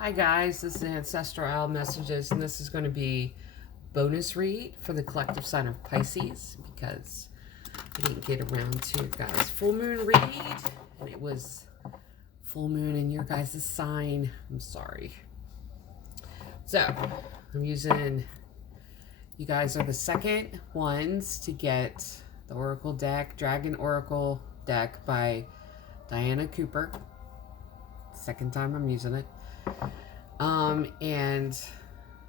Hi guys, this is Ancestral Owl Messages, and this is going to be bonus read for the collective sign of Pisces because I didn't get around to guys' full moon read, and it was full moon in your guys' sign. I'm sorry. So I'm using, you guys are the second ones to get the Oracle deck, Dragon Oracle deck by Diana Cooper. Second time I'm using it. And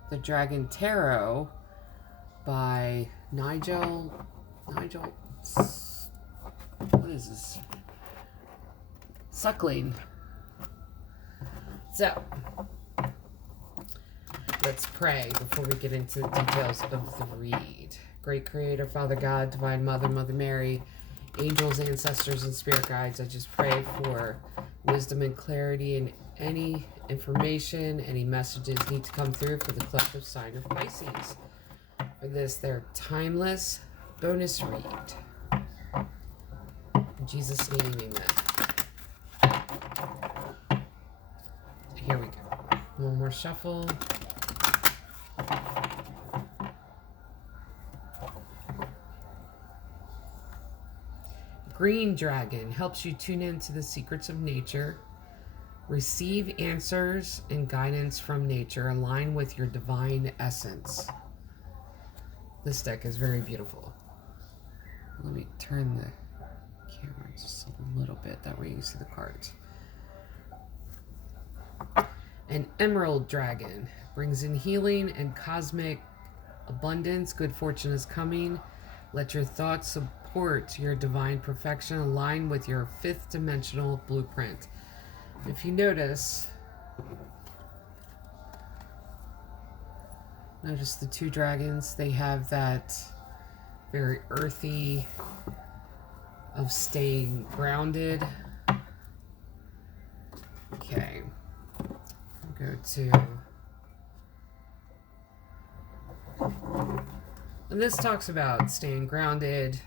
the Dragon Tarot by Nigel, what is this? Suckling. So, let's pray before we get into the details of the read. Great Creator, Father God, Divine Mother, Mother Mary, angels, ancestors, and spirit guides, I just pray for wisdom and clarity in any information, any messages need to come through for the collective sign of Pisces. For this, their timeless bonus read. In Jesus' name, amen. Here we go. One more shuffle. Green Dragon helps you tune into the secrets of nature. Receive answers and guidance from nature. Align with your divine essence. This deck is very beautiful. Let me turn the camera just a little bit. That way you can see the cards. An Emerald Dragon brings in healing and cosmic abundance. Good fortune is coming. Let your thoughts support your divine perfection. Align with your fifth dimensional blueprint. If you notice the two dragons, they have that very earthy of staying grounded. Okay, I'll go to, and this talks about staying grounded,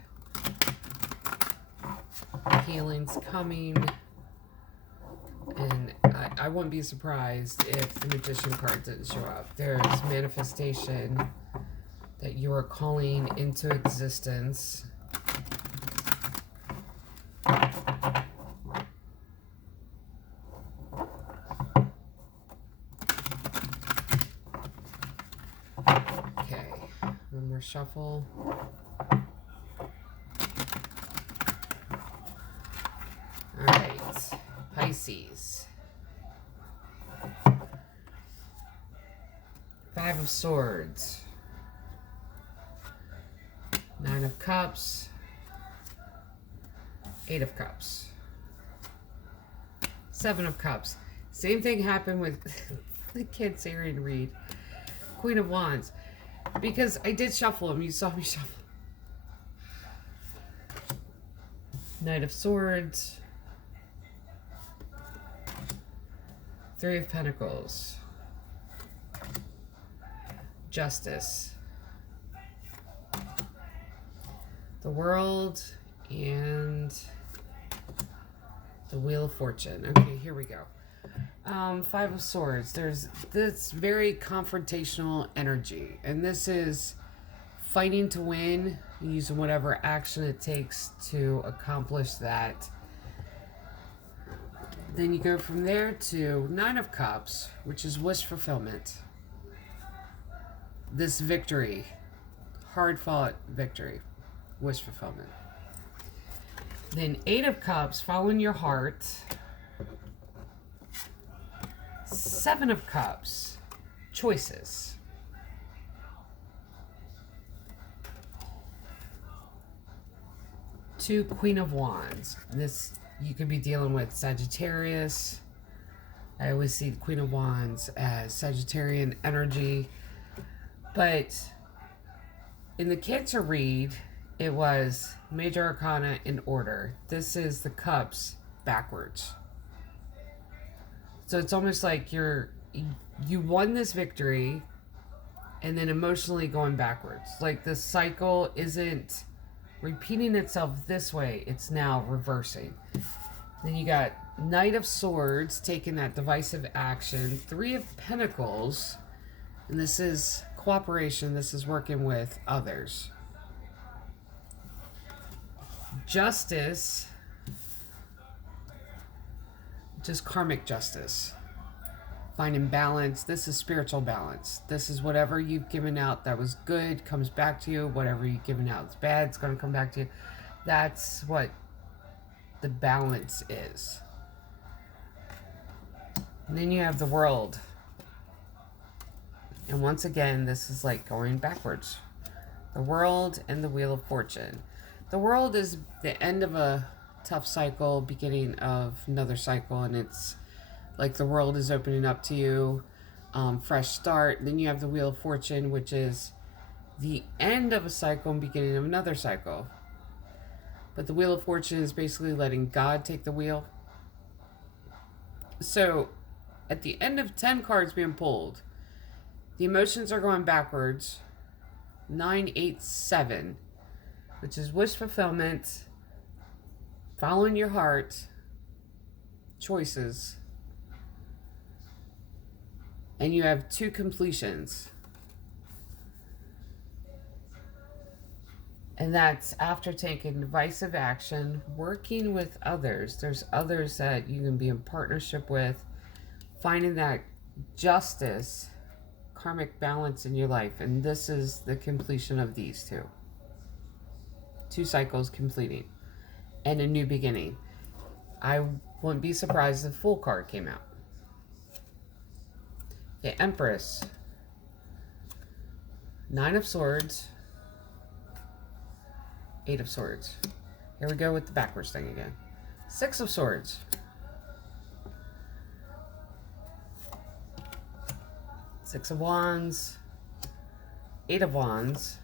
healing's coming. And I wouldn't be surprised if the Magician card didn't show up. There's manifestation that you are calling into existence. Okay, one more shuffle. Pisces. Five of Swords. Nine of Cups. Eight of Cups. Seven of Cups. Same thing happened with the Cancerian read. Queen of Wands. Because I did shuffle them. You saw me shuffle. Knight of Swords. Three of Pentacles. Justice. The World and the Wheel of Fortune. Okay, here we go. Five of Swords. There's this very confrontational energy, and this is fighting to win, using whatever action it takes to accomplish that. Then you go from there to Nine of Cups, which is wish fulfillment. This victory, hard-fought victory, wish fulfillment. Then Eight of Cups, following your heart. Seven of Cups, choices. Two, Queen of Wands. This, you could be dealing with Sagittarius. I always see the Queen of Wands as Sagittarian energy. But in the Cancer read, it was Major Arcana in order. This is the Cups backwards. So it's almost like you won this victory and then emotionally going backwards. Like the cycle isn't repeating itself this way, it's now reversing. Then you got Knight of Swords, taking that divisive action. Three of Pentacles, and this is cooperation. This is working with others. Justice, just karmic justice. Finding balance. This is spiritual balance. This is whatever you've given out that was good comes back to you. Whatever you've given out that's bad, it's going to come back to you. That's what the balance is. And then you have the World. And once again, this is like going backwards. The World and the Wheel of Fortune. The World is the end of a tough cycle, beginning of another cycle, and it's like the world is opening up to you, fresh start. Then you have the Wheel of Fortune, which is the end of a cycle and beginning of another cycle. But the Wheel of Fortune is basically letting God take the wheel. So at the end of 10 cards being pulled, the emotions are going backwards. 9, 8, 7, which is wish fulfillment, following your heart, choices. And you have 2 completions. And that's after taking divisive action, working with others. There's others that you can be in partnership with, finding that justice, karmic balance in your life. And this is the completion of these 2. 2 cycles completing. And a new beginning. I wouldn't be surprised if the Fool card came out. The Empress. 9 of Swords. 8 of Swords. Here we go with the backwards thing again. 6 of Swords. 6 of Wands. 8 of Wands.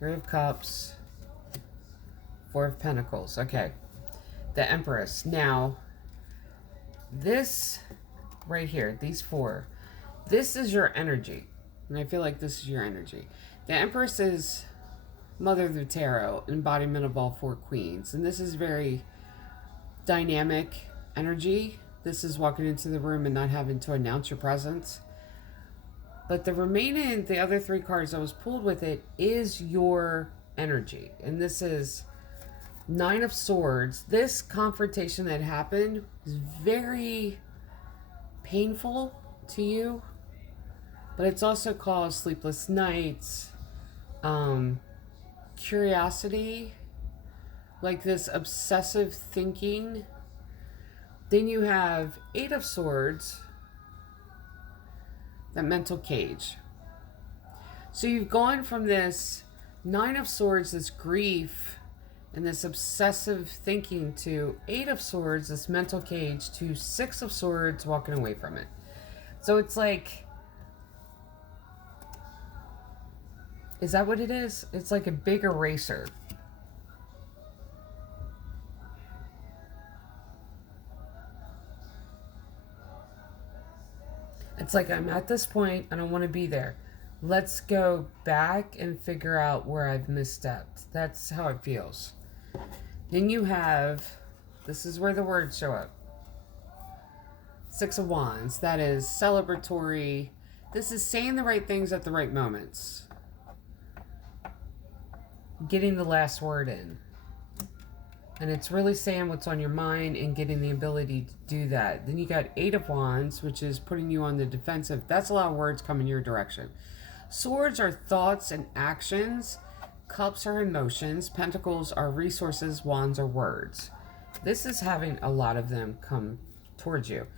3 of Cups. 4 of Pentacles. Okay. The Empress. Now, this right here, these 4, this is your energy. And I feel like this is your energy. The Empress is Mother of the Tarot, embodiment of all 4 queens. And this is very dynamic energy. This is walking into the room and not having to announce your presence. But the other 3 cards that was pulled with it is your energy. And this is 9 of Swords. This confrontation that happened is very painful to you, but it's also caused sleepless nights, curiosity, like this obsessive thinking. Then you have 8 of Swords, that mental cage. So you've gone from this 9 of Swords, this grief and this obsessive thinking, to 8 of Swords, this mental cage, to 6 of Swords, walking away from it. So it's like, is that what it is? It's like a big eraser. It's like, I'm at this point, I don't want to be there. Let's go back and figure out where I've misstepped. That's how it feels. Then you have, this is where the words show up. 6 of Wands. That is celebratory. This is saying the right things at the right moments. Getting the last word in. And it's really saying what's on your mind and getting the ability to do that. Then you got 8 of Wands, which is putting you on the defensive. That's a lot of words coming your direction. Swords are thoughts and actions. Cups are emotions. Pentacles are resources. Wands are words. This is having a lot of them come towards you.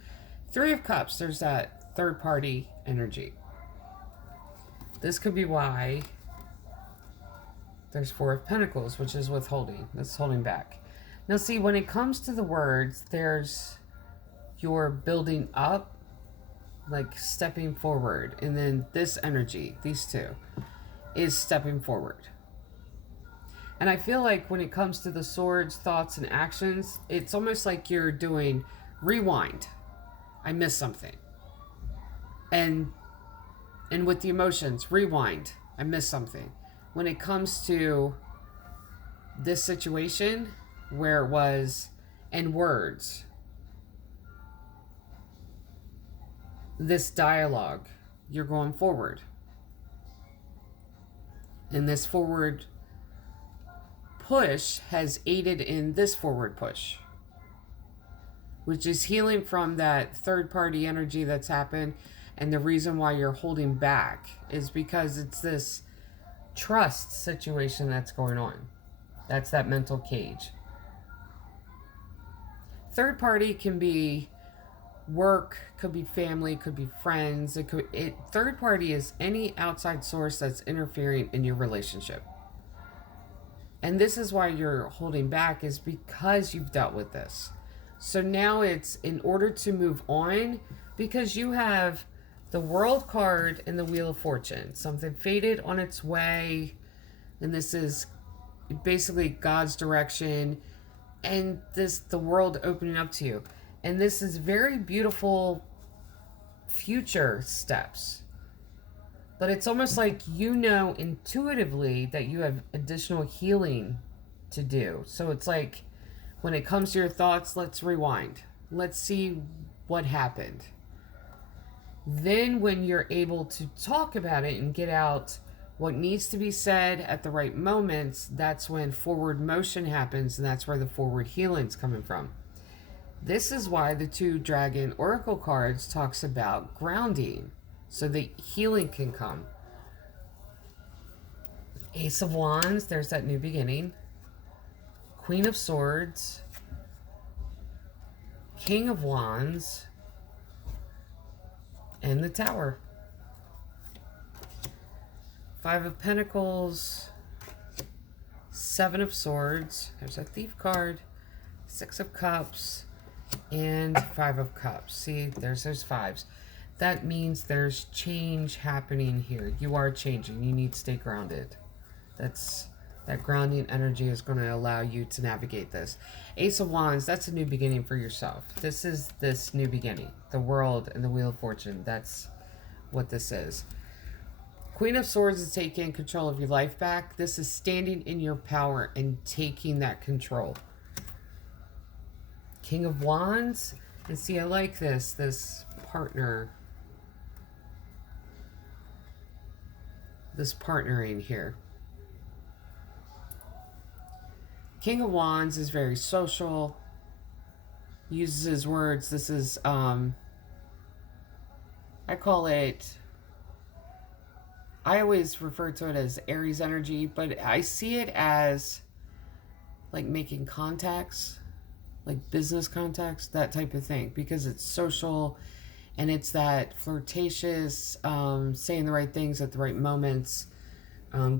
3 of Cups, there's that third party energy. This could be why there's 4 of Pentacles, which is withholding. That's holding back. Now see, when it comes to the words, there's your building up, like stepping forward. And then this energy, these 2, is stepping forward. And I feel like when it comes to the swords, thoughts, and actions, it's almost like you're doing rewind. I missed something. And with the emotions, rewind. I missed something. When it comes to this situation where it was and words. This dialogue, you're going forward. And this forward push has aided in this forward push, which is healing from that third party energy that's happened. And the reason why you're holding back is because it's this trust situation that's going on. That's that mental cage. Third party can be work, could be family, could be friends. Third party is any outside source that's interfering in your relationship. And this is why you're holding back, is because you've dealt with this. So now it's in order to move on, because you have the World card and the Wheel of Fortune. Something faded on its way. And this is basically God's direction. And the world opening up to you. And this is very beautiful future steps. But it's almost like you know intuitively that you have additional healing to do. So it's like when it comes to your thoughts, let's rewind. Let's see what happened. Then when you're able to talk about it and get out what needs to be said at the right moments, that's when forward motion happens, and that's where the forward healing's coming from. This is why the 2 Dragon Oracle cards talks about grounding, so that healing can come. Ace of Wands, there's that new beginning. Queen of Swords. King of Wands. And the Tower. 5 of Pentacles. 7 of Swords. There's a Thief card. 6 of Cups. And 5 of Cups. See, there's those 5s. That means there's change happening here. You are changing. You need to stay grounded. That grounding energy is going to allow you to navigate this. Ace of Wands, that's a new beginning for yourself. This is this new beginning. The World and the Wheel of Fortune. That's what this is. Queen of Swords is taking control of your life back. This is standing in your power and taking that control. King of Wands. And see, I like this partner. This partnering here. King of Wands is very social. Uses his words. This is, I call it, I always refer to it as Aries energy, but I see it as like making contacts, like business contacts, that type of thing, because it's social and it's that flirtatious, saying the right things at the right moments,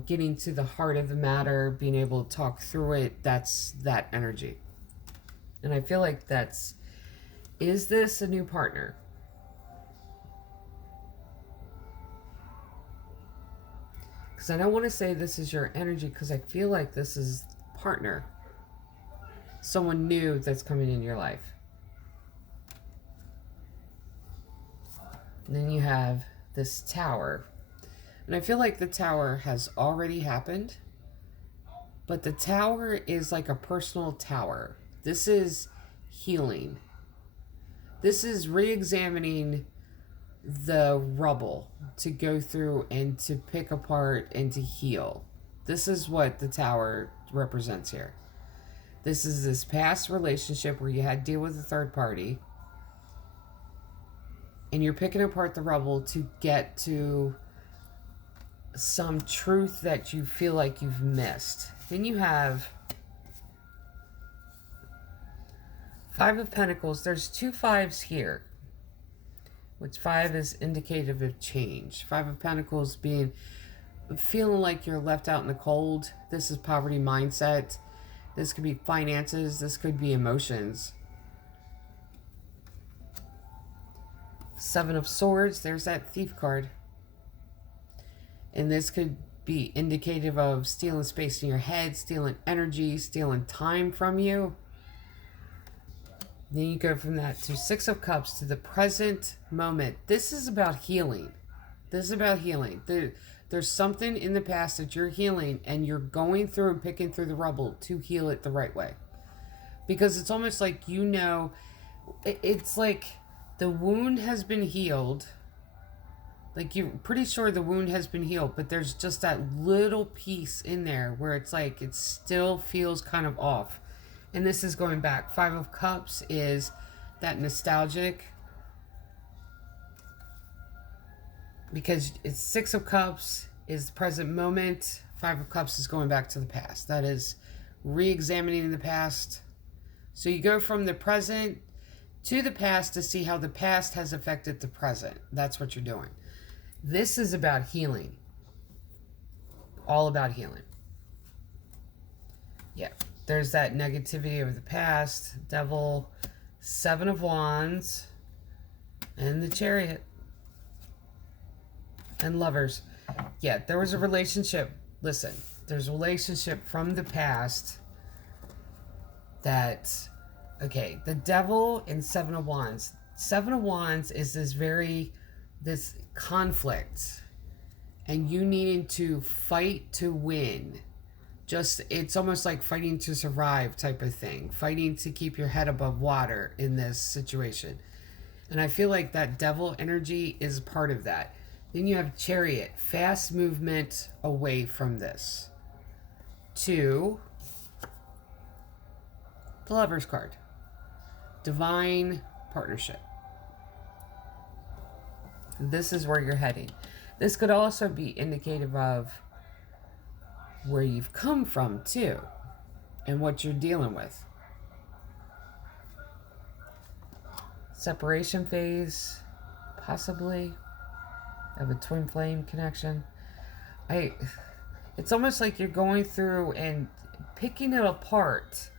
getting to the heart of the matter, being able to talk through it. That's that energy. And I feel like is this a new partner? Because I don't want to say this is your energy, because I feel like this is partner. Someone new that's coming in your life. And then you have this Tower. And I feel like the Tower has already happened. But the Tower is like a personal tower. This is healing. This is re-examining the rubble to go through and to pick apart and to heal. This is what the Tower represents here. This is this past relationship where you had to deal with a third party. And you're picking apart the rubble to get to some truth that you feel like you've missed. Then you have 5 of Pentacles. There's 2 5s here, which 5 is indicative of change. 5 of Pentacles being feeling like you're left out in the cold. This is poverty mindset. This could be finances. This could be emotions. 7 of Swords. There's that Thief card. And this could be indicative of stealing space in your head, stealing energy, stealing time from you. Then you go from that to 6 of Cups to the present moment. This is about healing. This is about healing. There's something in the past that you're healing, and you're going through and picking through the rubble to heal it the right way. Because it's almost like, you know, it's like the wound has been healed. Like, you're pretty sure the wound has been healed, but there's just that little piece in there where it's like it still feels kind of off. And this is going back. Five of Cups is that nostalgic, because it's Six of Cups is the present moment. Five of Cups is going back to the past. That is re-examining the past. So you go from the present to the past to see how the past has affected the present. That's what you're doing. This is about healing. All about healing. Yeah. There's that negativity of the past. Devil, Seven of Wands, and the Chariot. And Lovers. Yeah, there was a relationship. Listen, there's a relationship from the past that, okay, the Devil and Seven of Wands. Seven of Wands is this conflict, and you needing to fight to win. It's almost like fighting to survive type of thing. Fighting to keep your head above water in this situation. And I feel like that Devil energy is part of that. Then you have Chariot, fast movement away from this. To the Lover's card, divine partnership. This is where you're heading. This could also be indicative of where you've come from too, and what you're dealing with. Separation phase, possibly, of a twin flame connection. It's almost like you're going through and picking it apart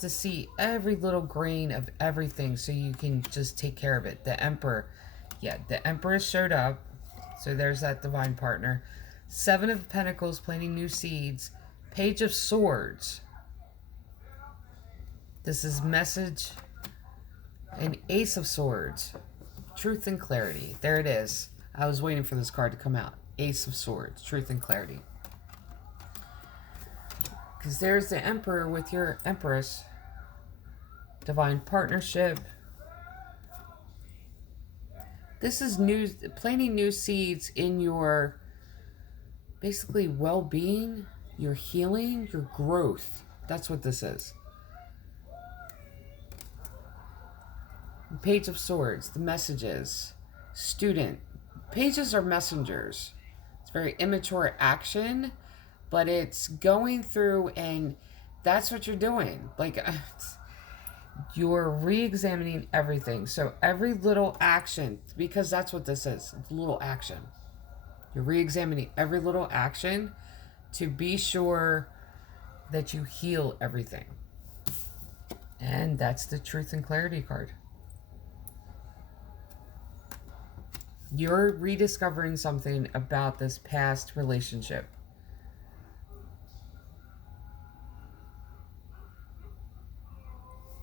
to see every little grain of everything so you can just take care of it. The Emperor. Yeah, the Empress showed up. So there's that divine partner. Seven of Pentacles, planting new seeds. Page of Swords. This is message. And Ace of Swords. Truth and clarity. There it is. I was waiting for this card to come out. Ace of Swords. Truth and clarity. Because there's the Emperor with your Empress. Divine partnership. This is new, planting new seeds in your basically well-being, your healing, your growth. That's what this is. Page of Swords, the messages. Student. Pages are messengers. It's very immature action, but it's going through, and that's what you're doing. Like, you're re-examining everything. So every little action, because that's what this is, it's a little action. You're re-examining every little action to be sure that you heal everything. And that's the Truth and Clarity card. You're rediscovering something about this past relationship.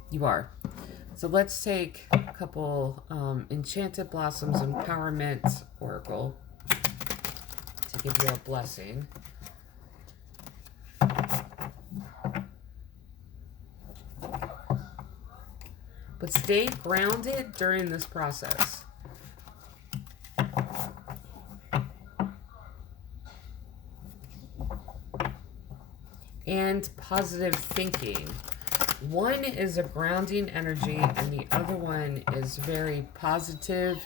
You are. So let's take a couple Enchanted Blossoms Empowerment Oracle to give you a blessing. But stay grounded during this process. And positive thinking. One is a grounding energy, and the other one is very positive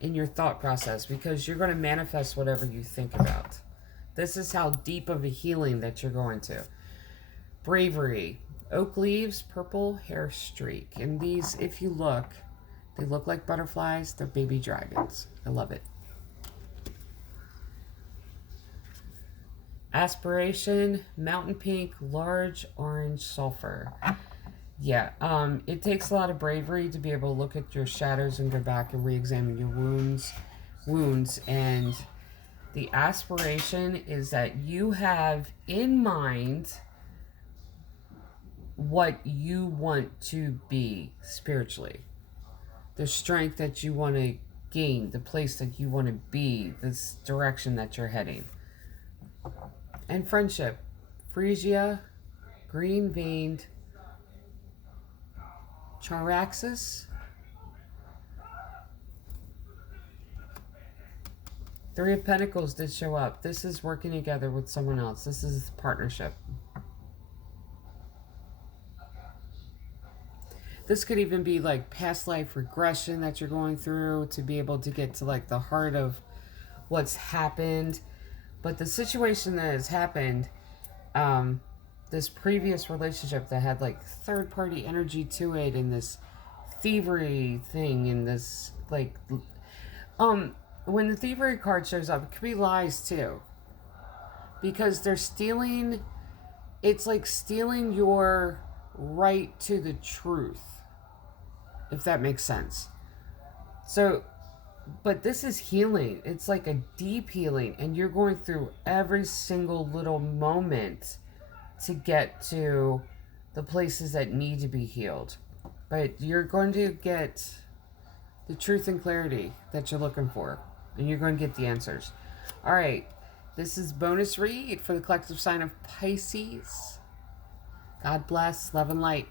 in your thought process, because you're going to manifest whatever you think about. This is how deep of a healing that you're going to. Bravery. Oak leaves, purple hair streak. And these, if you look, they look like butterflies. They're baby dragons. I love it. Aspiration, mountain pink, large orange sulfur. Yeah, it takes a lot of bravery to be able to look at your shadows and go back and re-examine your wounds. And the aspiration is that you have in mind what you want to be spiritually. The strength that you want to gain, the place that you want to be, this direction that you're heading. And friendship, Phrygia, green veined Charaxus. Three of Pentacles did show up. This is working together with someone else. This is partnership. This could even be like past life regression that you're going through to be able to get to like the heart of what's happened. But the situation that has happened, this previous relationship that had like third party energy to it and this thievery thing and this like, when the thievery card shows up, it could be lies too. Because they're stealing, it's like stealing your right to the truth. If that makes sense. So, but this is healing. It's like a deep healing. And you're going through every single little moment to get to the places that need to be healed. But you're going to get the truth and clarity that you're looking for. And you're going to get the answers. All right. This is bonus read for the collective sign of Pisces. God bless. Love and light.